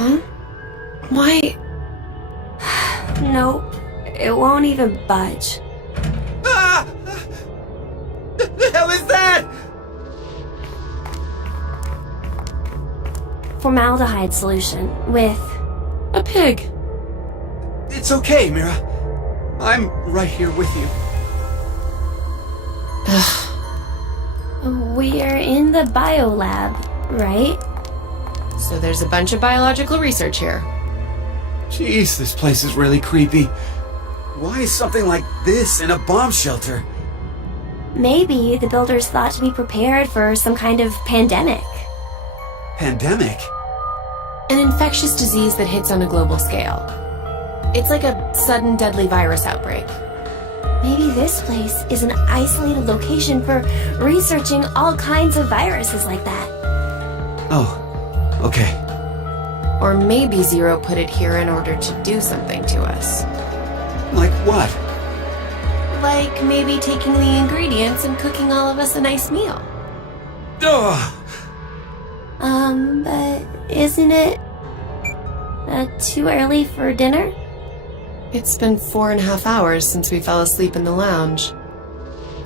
Huh? Why? Nope. It won't even budge. Ah! The hell is that? Formaldehyde solution with... A pig. It's okay, Mira. I'm right here with you. We're in the biolab, right? So there's a bunch of biological research here. Jeez, this place is really creepy. Why is something like this in a bomb shelter? Maybe the builders thought to be prepared for some kind of pandemic. Pandemic? An infectious disease that hits on a global scale. It's like a sudden deadly virus outbreak. Maybe this place is an isolated location for researching all kinds of viruses like that. Oh, okay. Or maybe Zero put it here in order to do something to us. Like what? Like maybe taking the ingredients and cooking all of us a nice meal. Ugh! But isn't it too early for dinner? It's been 4.5 hours since we fell asleep in the lounge.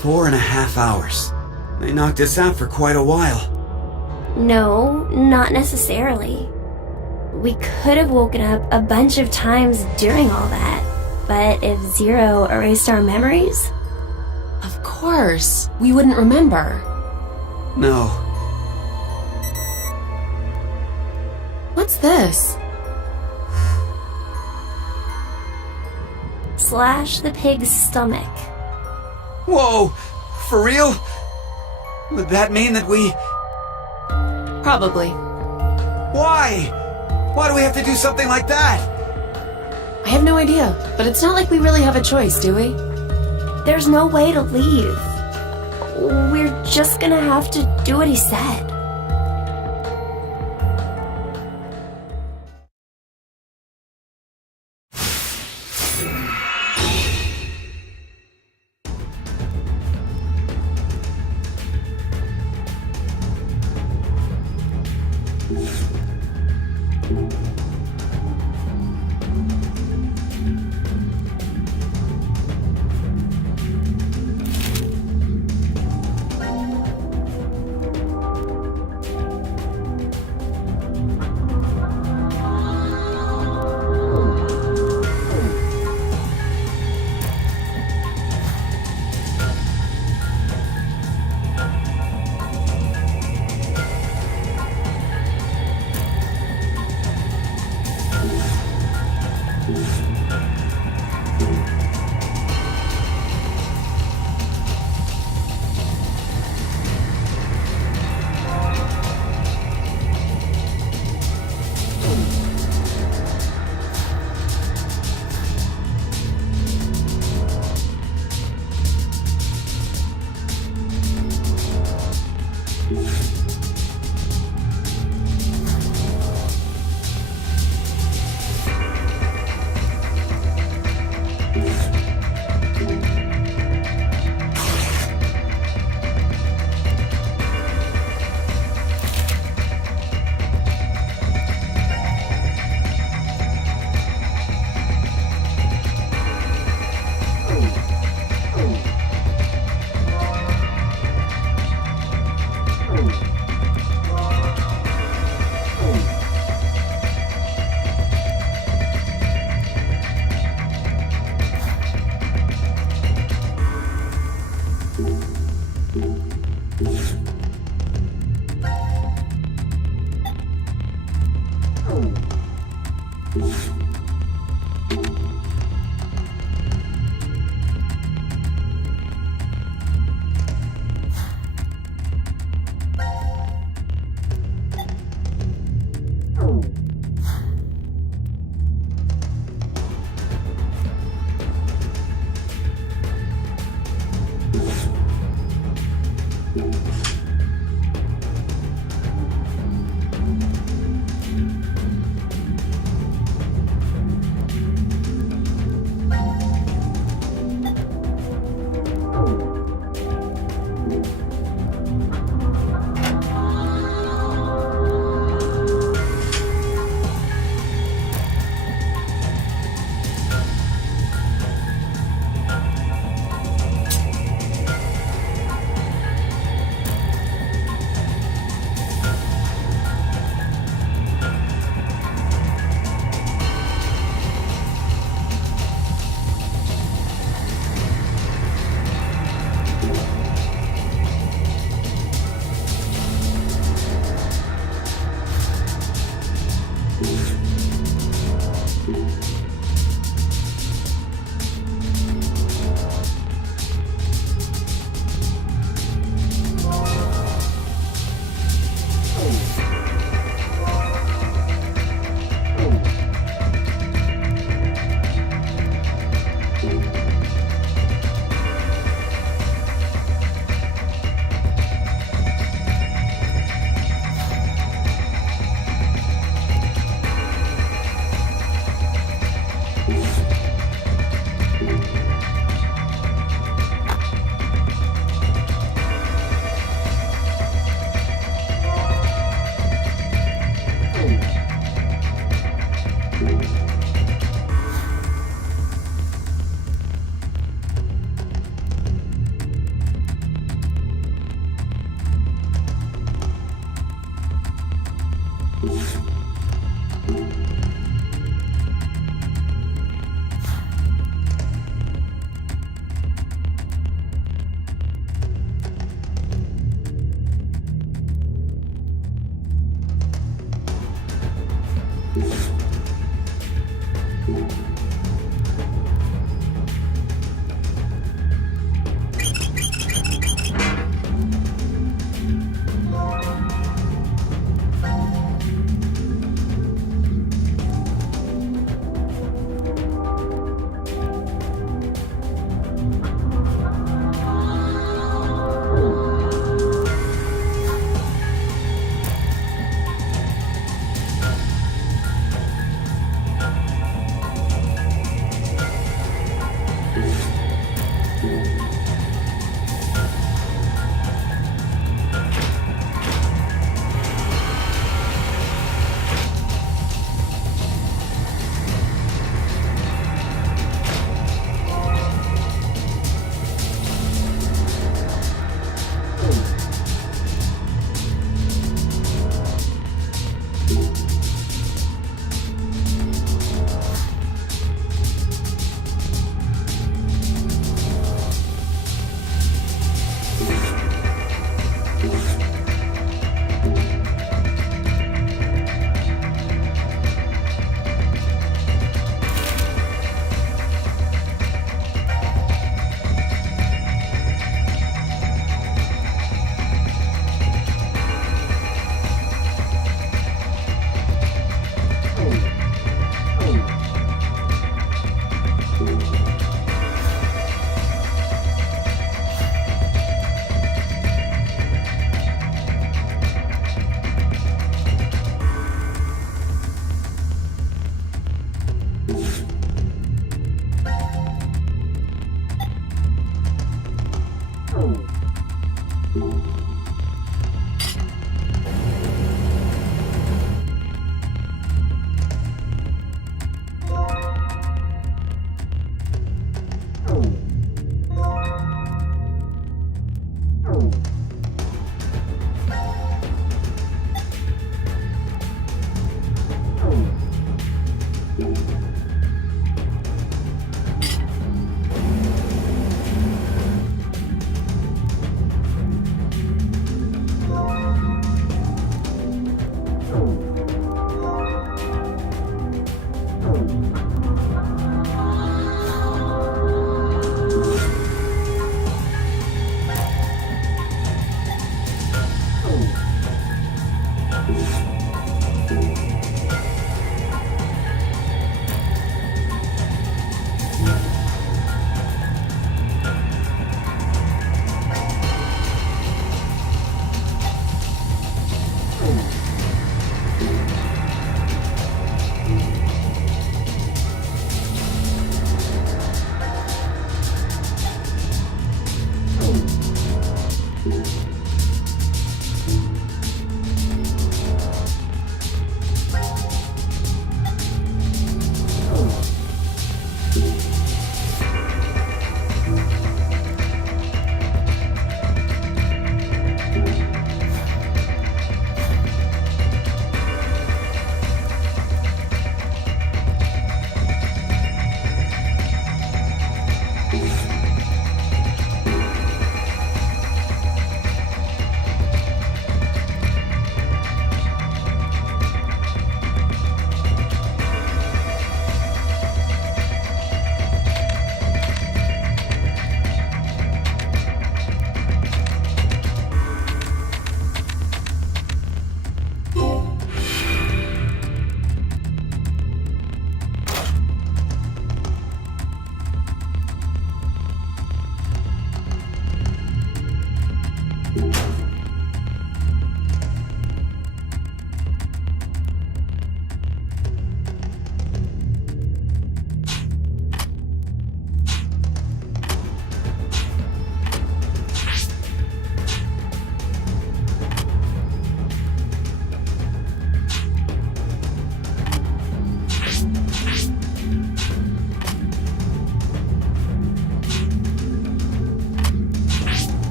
4.5 hours. They knocked us out for quite a while. No, not necessarily. We could have woken up a bunch of times during all that, but if Zero erased our memories... Of course, we wouldn't remember. No. What's this? Slash the pig's stomach. Whoa! For real? Would that mean that we... Probably. Why? Why do we have to do something like that? I have no idea, but it's not like we really have a choice, do we? There's no way to leave. We're just gonna have to do what he said.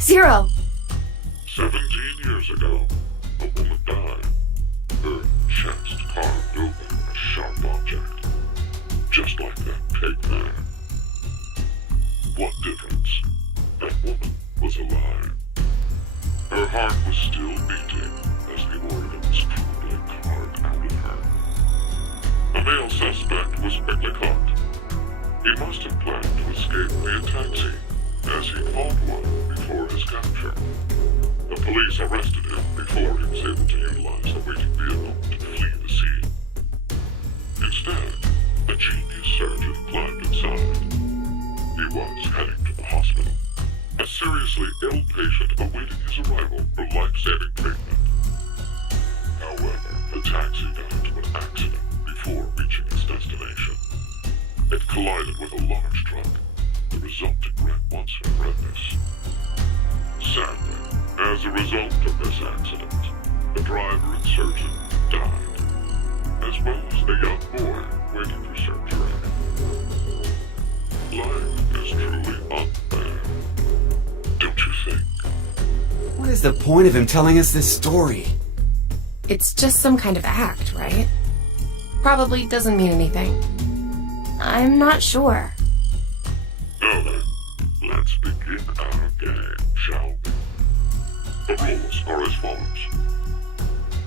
Zero! 17 years ago, a woman died. Her chest carved open a sharp object. Just like that pig man. What difference? That woman was alive. Her heart was still beating as the organs cruelly carved out of her. A male suspect was quickly caught. He must have planned to escape via taxi, as he called one before his capture. The police arrested him before he was able to utilize a waiting vehicle to flee the scene. Instead, a genius surgeon climbed inside. He was heading to the hospital, a seriously ill patient awaiting his arrival for life-saving treatment. However, the taxi got into an accident before reaching its destination. It collided with a large truck. The resulting wreck once horrendous. Sadly, as a result of this accident, the driver and surgeon died, as well as a young boy waiting for surgery. Life is truly unfair, don't you think? What is the point of him telling us this story? It's just some kind of act, right? Probably doesn't mean anything. I'm not sure. Now then, let's begin our game, shall we? The rules are as follows.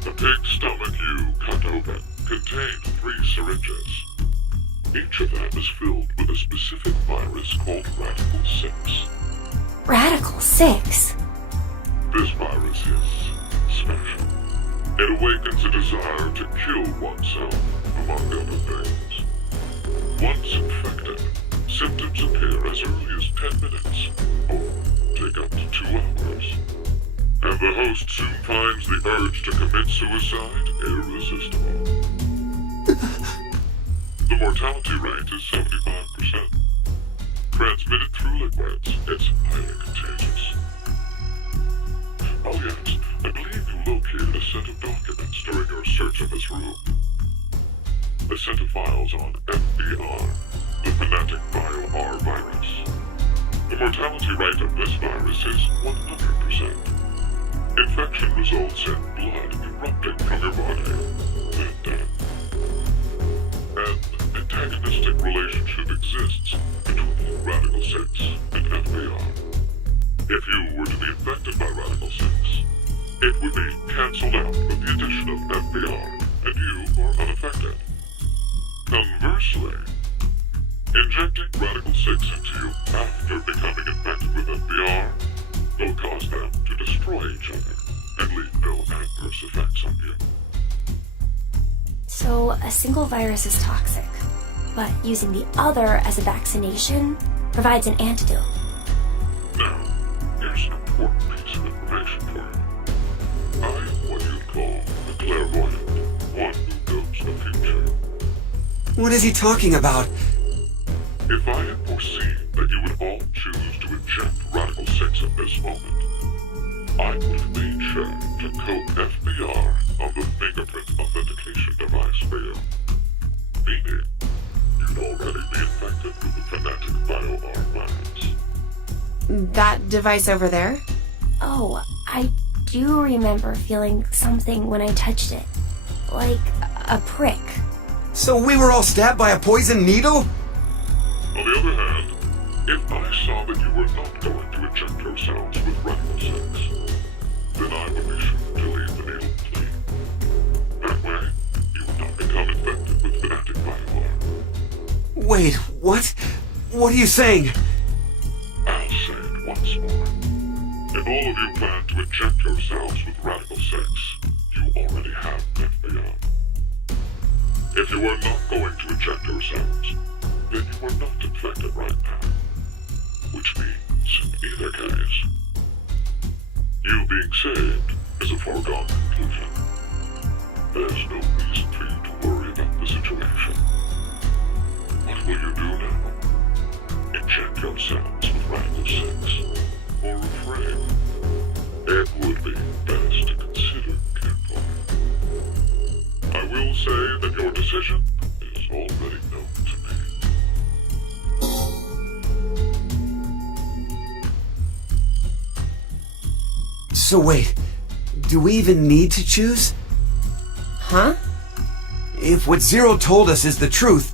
The pig's stomach you cut open contained 3 syringes. Each of them is filled with a specific virus called Radical-6. Radical-6? This virus is special. It awakens a desire to kill oneself, among other things. Once infected, symptoms appear as early as 10 minutes, or take up to 2 hours. And the host soon finds the urge to commit suicide irresistible. The mortality rate is 75%. Transmitted through liquids, it's highly contagious. Oh yes, I believe you located a set of documents during your search of this room. A set of files on FBR, the phonetic bio-R virus. The mortality rate of this virus is 100%. Infection results in blood erupting from your body, and death. An antagonistic relationship exists between Radical-6 and FBR. If you were to be infected by Radical-6, it would be cancelled out with the addition of FBR, and you are unaffected. Conversely, injecting Radical-6 into you after becoming infected with FBR will cause them to destroy each other and leave no adverse effects on you. So a single virus is toxic, but using the other as a vaccination provides an antidote. Now, What is he talking about? If I had foreseen that you would all choose to inject Radical-6 at this moment, I would have made sure to coat FBR on the fingerprint authentication device for you. Meaning, you'd already be infected with the phonetic bio-R virus. That device over there? Oh, I do remember feeling something when I touched it. Like a prick. So we were all stabbed by a poison needle? On the other hand, if I saw that you were not going to inject yourselves with Radical-6, then I would be sure to leave the needle clean. That way, you would not become infected with phonetic bio-R. Wait, what? What are you saying? I'll say it once more. If all of you plan to inject yourselves with Radical-6, you already have FBI. If you are not going to inject yourselves, then you are not infected right now. Which means, in either case, you being saved is a foregone conclusion. There's no reason for you to worry about the situation. What will you do now? Inject yourselves with Radical-6, or refrain? It would be best to consider carefully. I will say that your decision is already known to me. So wait, do we even need to choose? Huh? If what Zero told us is the truth,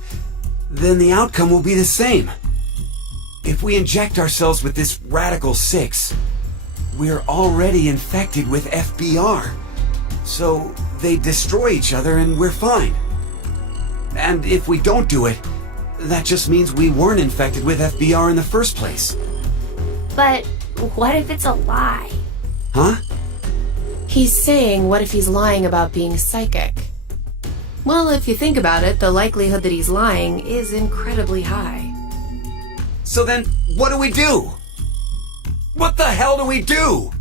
then the outcome will be the same. If we inject ourselves with this Radical-6, we're already infected with FBR. So they destroy each other and we're fine. And if we don't do it, that just means we weren't infected with FBR in the first place. But what if it's a lie? Huh? He's saying, what if he's lying about being psychic? Well, if you think about it, the likelihood that he's lying is incredibly high. So then, what do we do? What the hell do we do?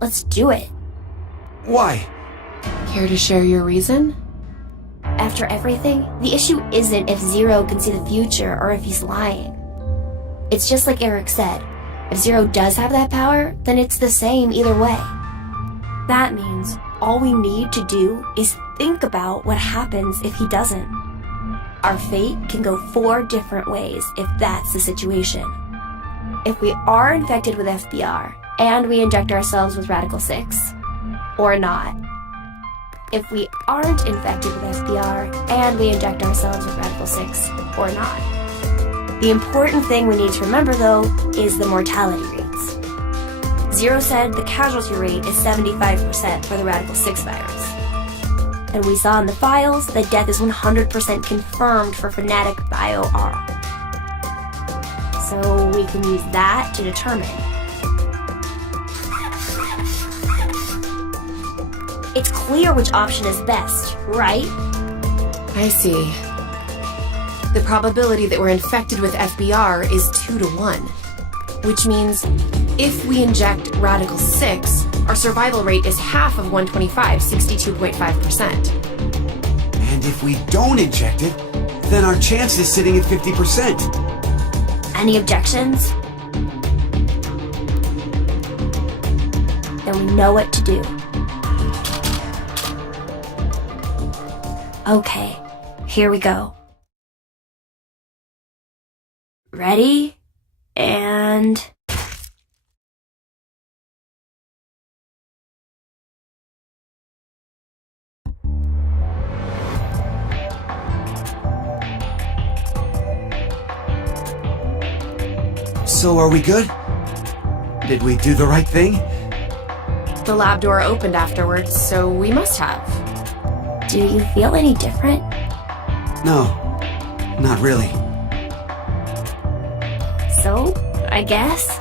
Let's do it. Why? Care to share your reason? After everything, the issue isn't if Zero can see the future or if he's lying. It's just like Eric said. If Zero does have that power, then it's the same either way. That means all we need to do is think about what happens if he doesn't. Our fate can go 4 different ways if that's the situation. If we are infected with FBR, and we inject ourselves with Radical-6, or not. If we aren't infected with FBR, and we inject ourselves with Radical-6, or not. The important thing we need to remember, though, is the mortality rates. Zero said the casualty rate is 75% for the Radical-6 virus. And we saw in the files that death is 100% confirmed for phonetic bio-R. So we can use that to determine. It's clear which option is best, right? I see. The probability that we're infected with FBR is 2 to 1, which means if we inject Radical-6, our survival rate is half of 125, 62.5%. And if we don't inject it, then our chance is sitting at 50%. Any objections? Then we know what to do. Okay, here we go. Ready? And... So are we good? Did we do the right thing? The lab door opened afterwards, so we must have. Do you feel any different? No. Not really. So, I guess?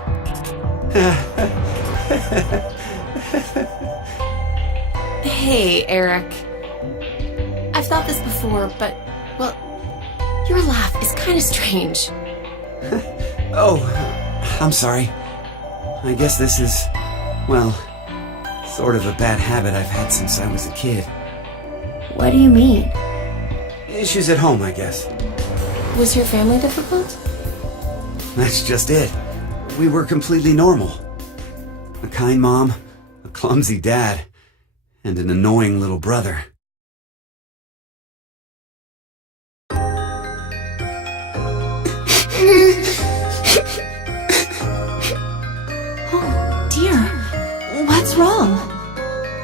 Hey, Eric. I've thought this before, but, well, your laugh is kind of strange. Oh, I'm sorry. I guess this is, well, sort of a bad habit I've had since I was a kid. What do you mean? Issues at home, I guess. Was your family difficult? That's just it. We were completely normal. A kind mom, a clumsy dad, and an annoying little brother. Oh, dear. What's wrong?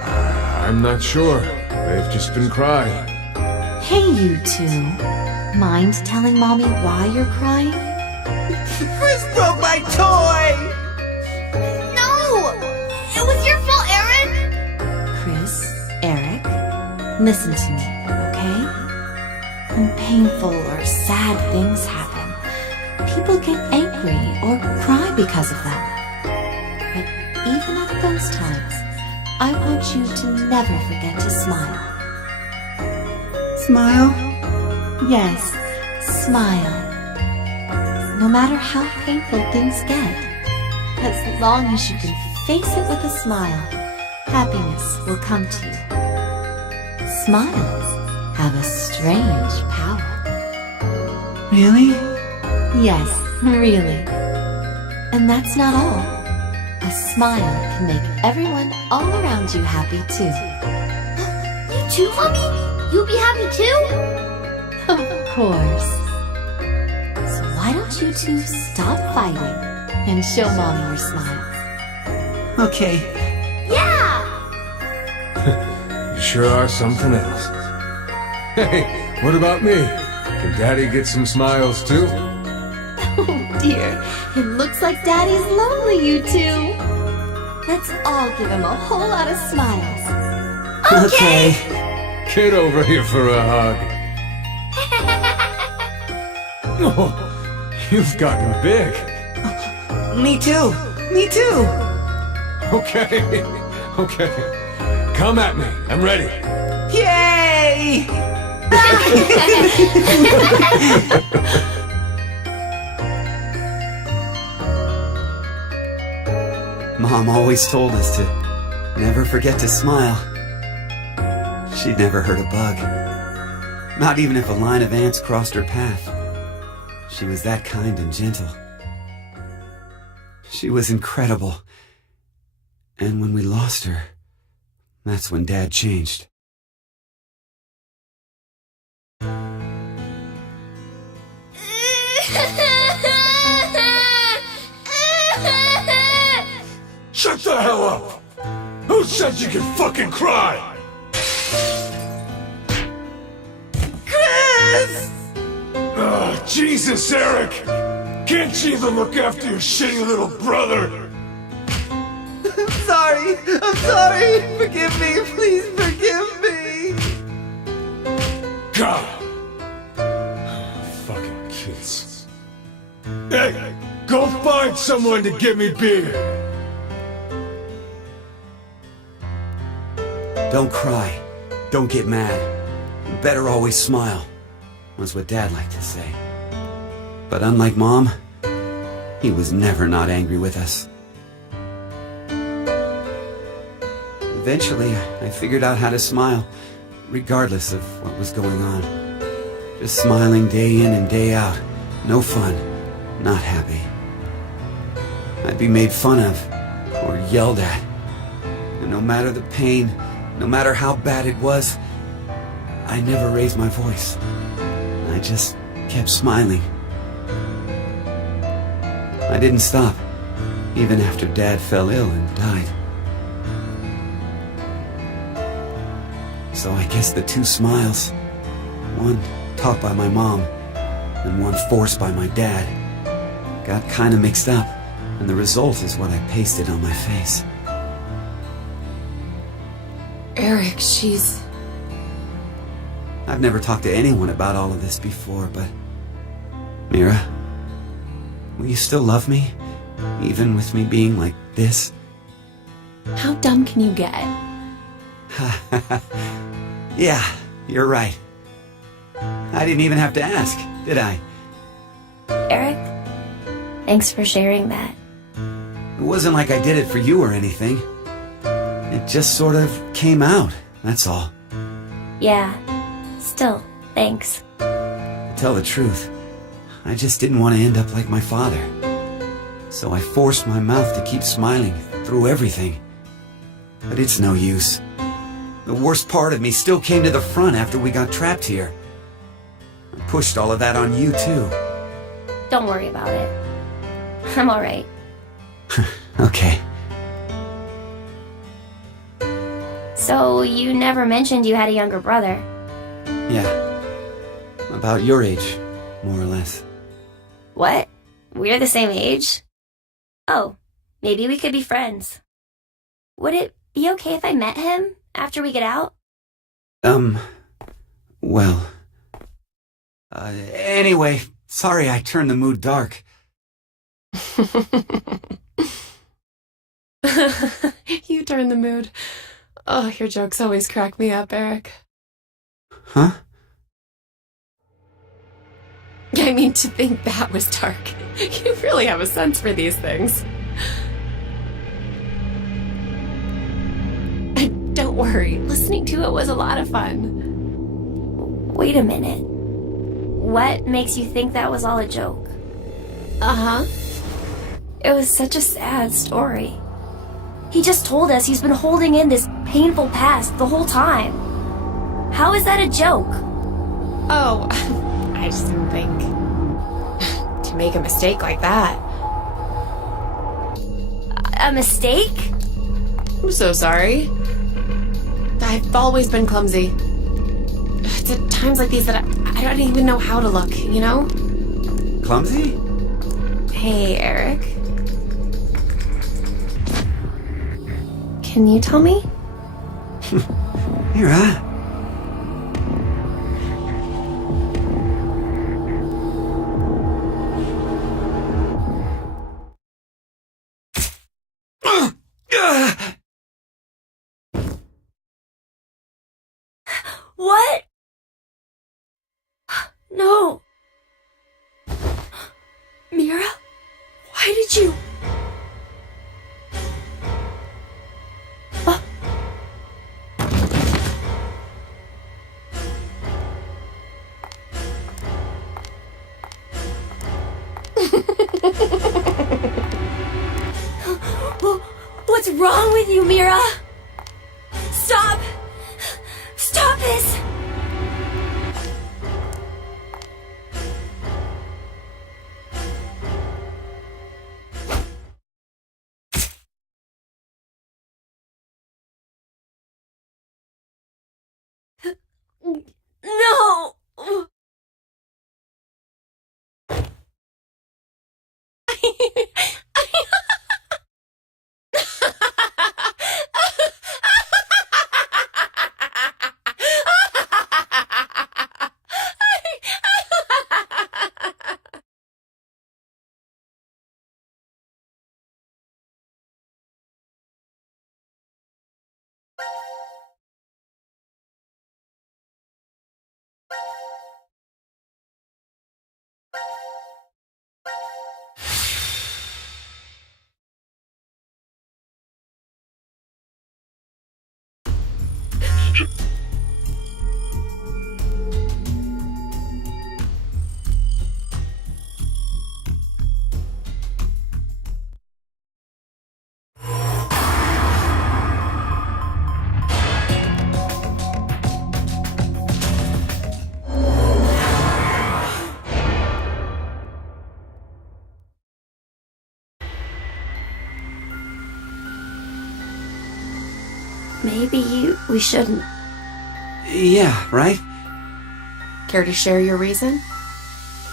I'm not sure. They've just been crying. Hey, you two. Mind telling Mommy why you're crying? Chris broke my toy! No! It was your fault, Aaron! Chris, Eric, listen to me, okay? When painful or sad things happen, people get angry or cry because of them. But even at those times, I want you to never forget to smile. Smile? Yes, smile. No matter how painful things get, as long as you can face it with a smile, happiness will come to you. Smiles have a strange power. Really? Yes, really. And that's not all. A smile can make everyone all around you happy too. You too, Mommy? You'll be happy too? Of course. So why don't you two stop fighting and show Mommy your smiles? Okay. Yeah! You sure are something else. Hey, what about me? Can Daddy get some smiles too? Oh dear, it looks like Daddy's lonely, you two. Let's all give him a whole lot of smiles. Okay. Get over here for a hug. Oh, you've gotten big. Me too. Me too. Okay, okay. Come at me. I'm ready. Yay! Mom always told us to never forget to smile. She'd never hurt a bug. Not even if a line of ants crossed her path. She was that kind and gentle. She was incredible. And when we lost her, that's when Dad changed. Shut the hell up! Who said you could fucking cry? Chris! Oh, Jesus, Eric! Can't you even look after your shitty little brother? I'm sorry. I'm sorry. Forgive me. Please forgive me. God! Fucking kids. Hey, go find someone to get me beer! Don't cry. Don't get mad. Better always smile, was what Dad liked to say. But unlike Mom, he was never not angry with us. Eventually, I figured out how to smile, regardless of what was going on. Just smiling day in and day out. No fun. Not happy. I'd be made fun of, or yelled at. And no matter the pain, no matter how bad it was, I never raised my voice. I just kept smiling. I didn't stop, even after Dad fell ill and died. So I guess the two smiles, one taught by my mom and one forced by my dad, got kinda mixed up, and the result is what I pasted on my face. Eric, she's... I've never talked to anyone about all of this before, but Mira, will you still love me? Even with me being like this? How dumb can you get? Yeah, you're right. I didn't even have to ask, did I? Eric, thanks for sharing that. It wasn't like I did it for you or anything. It just sort of came out, that's all. Yeah, still, thanks. To tell the truth, I just didn't want to end up like my father. So I forced my mouth to keep smiling through everything. But it's no use. The worst part of me still came to the front after we got trapped here. I pushed all of that on you too. Don't worry about it. I'm alright. Okay. So, you never mentioned you had a younger brother. Yeah. About your age, more or less. What? We're the same age? Oh, maybe we could be friends. Would it be okay if I met him after we get out? Well... anyway, sorry I turned the mood dark. You turn the mood. Oh, your jokes always crack me up, Eric. Huh? I mean, to think that was dark. You really have a sense for these things. And don't worry, listening to it was a lot of fun. Wait a minute. What makes you think that was all a joke? Uh-huh. It was such a sad story. He just told us he's been holding in this painful past the whole time. How is that a joke? Oh, I just didn't think to make a mistake like that. A mistake? I'm so sorry. I've always been clumsy. It's at times like these that I don't even know how to look, you know? Clumsy? Hey, Eric. Can you tell me? Mira. What? No. Mira? Why did you... What's wrong with you, Mira? Stop! Stop this! No! Maybe we shouldn't. Yeah, right? Care to share your reason?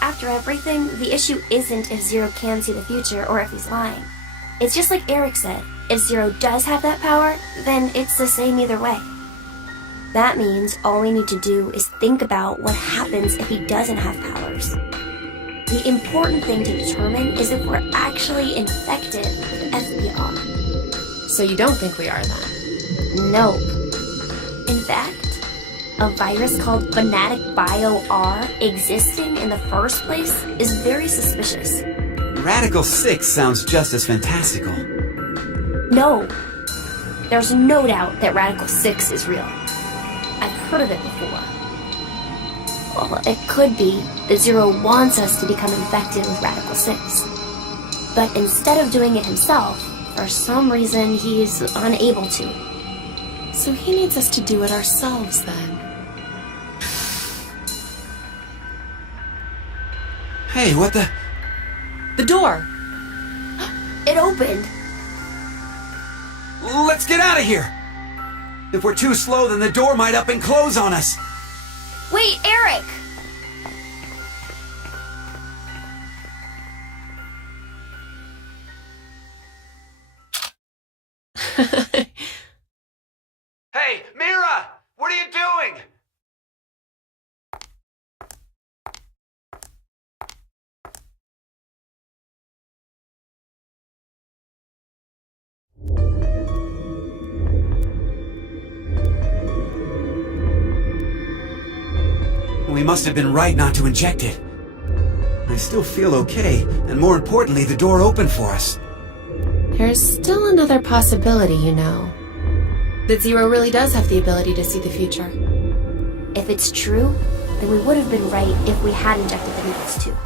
After everything, the issue isn't if Zero can see the future or if he's lying. It's just like Eric said. If Zero does have that power, then it's the same either way. That means all we need to do is think about what happens if he doesn't have powers. The important thing to determine is if we're actually infected with FBR. So you don't think we are then? Nope. In fact, a virus called Fanatic Bio-R existing in the first place is very suspicious. Radical-6 sounds just as fantastical. No. There's no doubt that Radical-6 is real. I've heard of it before. Well, it could be that Zero wants us to become infected with Radical-6. But instead of doing it himself, for some reason he's unable to. So he needs us to do it ourselves then. Hey, what the... The door! It opened! Let's get out of here! If we're too slow, then the door might up and close on us. Wait, Eric! Hey, Mira! What are you doing? We must have been right not to inject it. I still feel okay, and more importantly, the door opened for us. There's still another possibility, you know. That Zero really does have the ability to see the future. If it's true, then we would have been right if we had injected the needles too.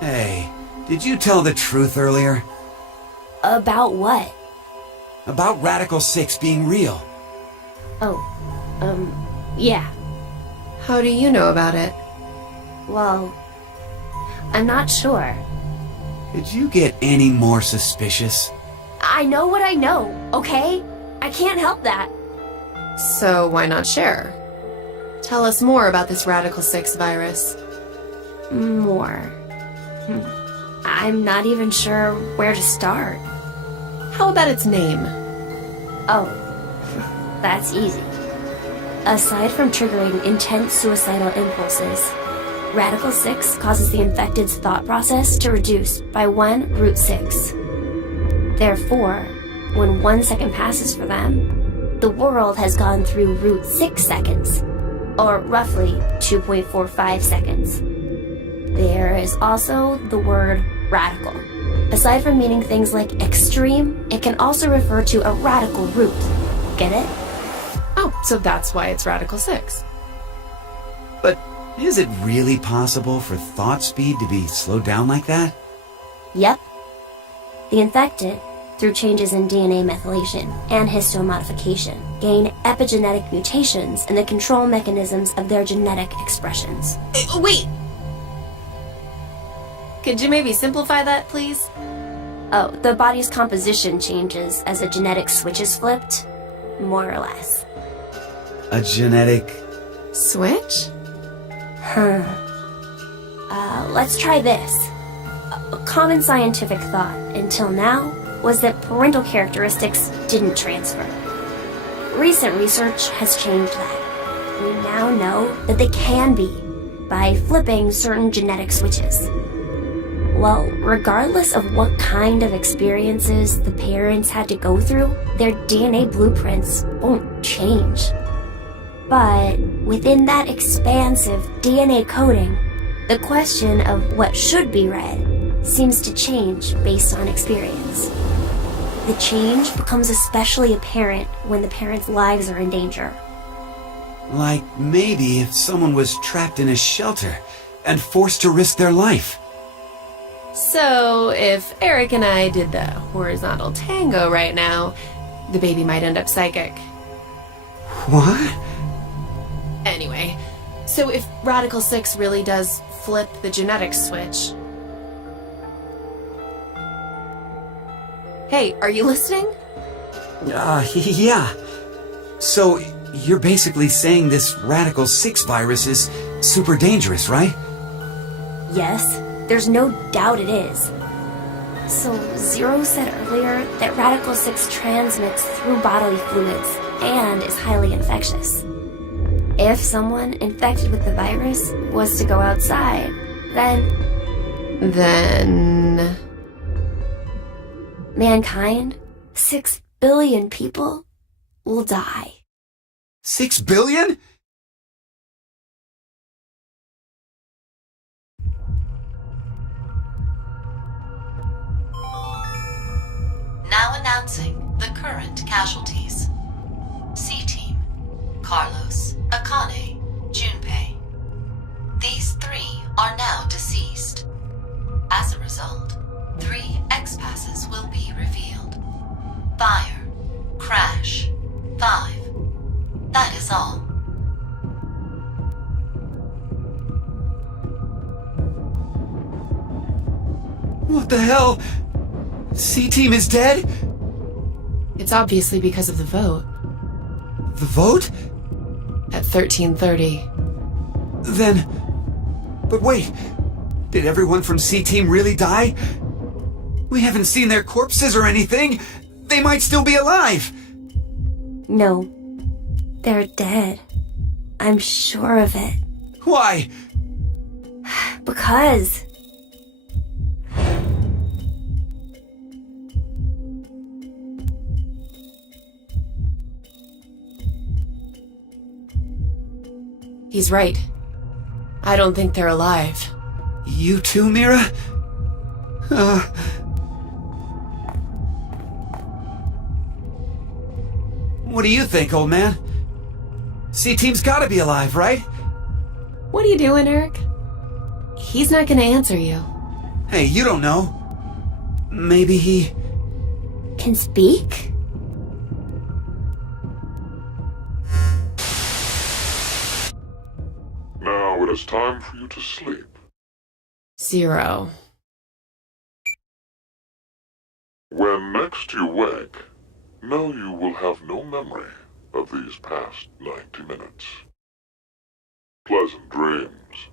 Hey, did you tell the truth earlier? About what? About Radical-6 being real. Oh, yeah. How do you know about it? Well, I'm not sure. Did you get any more suspicious? I know what I know, okay? I can't help that. So why not share? Tell us more about this Radical-6 virus. More. I'm not even sure where to start. How about its name? Oh, that's easy. Aside from triggering intense suicidal impulses, Radical-6 causes the infected's thought process to reduce by 1√6. Therefore, when 1 second passes for them, the world has gone through √6 seconds, or roughly 2.45 seconds. There is also the word radical. Aside from meaning things like extreme, it can also refer to a radical root. Get it? Oh, so that's why it's Radical-6. But is it really possible for thought speed to be slowed down like that? Yep. The infected, through changes in DNA methylation and histomodification, gain epigenetic mutations in the control mechanisms of their genetic expressions. Wait! Could you maybe simplify that, please? Oh, the body's composition changes as a genetic switch is flipped, more or less. A genetic... Switch? Let's try this. A common scientific thought until now was that parental characteristics didn't transfer. Recent research has changed that. We now know that they can be by flipping certain genetic switches. Well, regardless of what kind of experiences the parents had to go through, their DNA blueprints won't change. But within that expansive DNA coding, the question of what should be read seems to change based on experience. The change becomes especially apparent when the parents' lives are in danger. Like maybe if someone was trapped in a shelter and forced to risk their life. So, if Eric and I did the horizontal tango right now, the baby might end up psychic. What? Anyway, so if Radical-6 really does flip the genetic switch... Hey, are you listening? Yeah. So, you're basically saying this Radical-6 virus is super dangerous, right? Yes, there's no doubt it is. So, Zero said earlier that Radical-6 transmits through bodily fluids and is highly infectious. If someone infected with the virus was to go outside, then mankind, 6 billion people, will die. 6 billion? Now announcing the current casualties. C-Team, Carlos, Akane, Junpei. These 3 are now deceased. As a result, 3 X-passes will be revealed. Fire, crash, 5. That is all. What the hell? C-Team is dead? It's obviously because of the vote. The vote? At 13:30. Then... But wait, did everyone from C-Team really die? We haven't seen their corpses or anything. They might still be alive. No, they're dead. I'm sure of it. Why? Because... He's right. I don't think they're alive. You too, Mira? What do you think, old man? C-Team's gotta be alive, right? What are you doing, Eric? He's not gonna answer you. Hey, you don't know. Maybe he... can speak? Now it is time for you to sleep. 0. When next you wake, know you will have no memory of these past 90 minutes. Pleasant dreams.